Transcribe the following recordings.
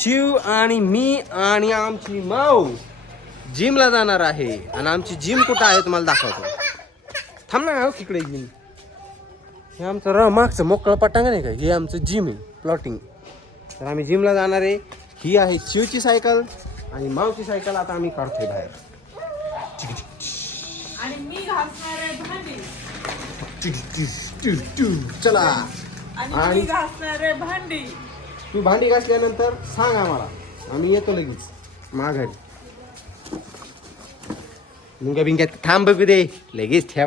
शिव आणि मी आणि आमची माऊ जिमला जाणार आहे. आणि आमची जिम कुठं आहे तुम्हाला दाखवतो. थांब ना हो तिकडे जिम. हे आमचं र मागचं मोकळं पटांग नाही का? हे आमचं जिम आहे प्लॉटिंग तर आम्ही जिमला जाणार आहे. ही आहे शिवची सायकल आणि मावची सायकल. आता आम्ही काढतोय बाहेर. आणि मी घासणार आहे भांडी. चला. आणि भांडी तू भांडी घासल्यानंतर सांग आम्हाला. आम्ही येतो लगेच. माघारी. मुंग्या बिंग्यात थांब बघू दे. लगेच ठेव.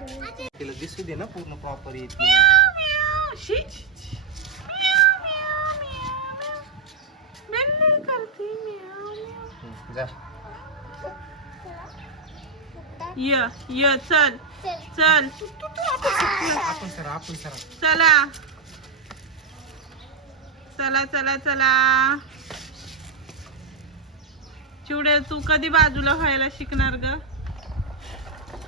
तिला दिसू दे ना पूर्ण प्रॉपर येते. जा. य य चल. चल. आपण सर आपण सर. चला. चला चला चला. चिवडे तू कधी बाजूला व्हायला शिकणार ग?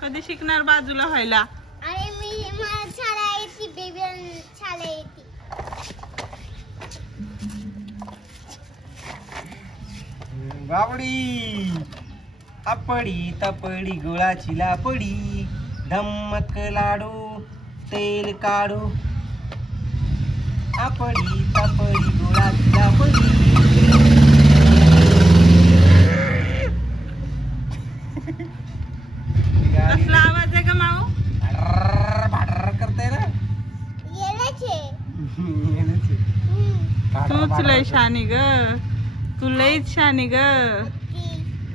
कधी शिकणार बाजूला व्हायला? अरे मी मला शाळा येते बेबी शाळा येते. बाबडी आपडी तपडी गुळाची लापडी धम्मक लाडू तेल काढू. आपडी तपडी गुळाची लापडी कसला आवाज आहे का माऊ भाडर भाडर करताय ना येण्याचे तूच लय शानी ग. तू लयच शानी ग. ती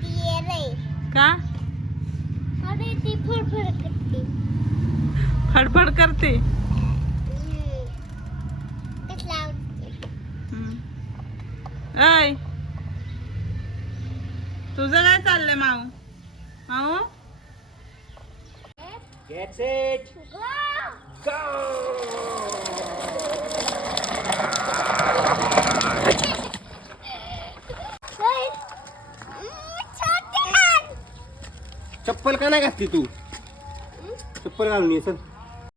ती ये रे का? अरे ती फडफड करते. ऐ. तुझं काय चाललंय माऊ? माऊ? Get go! चप्पल का नाही घातली तू? चप्पल घालून ये चल.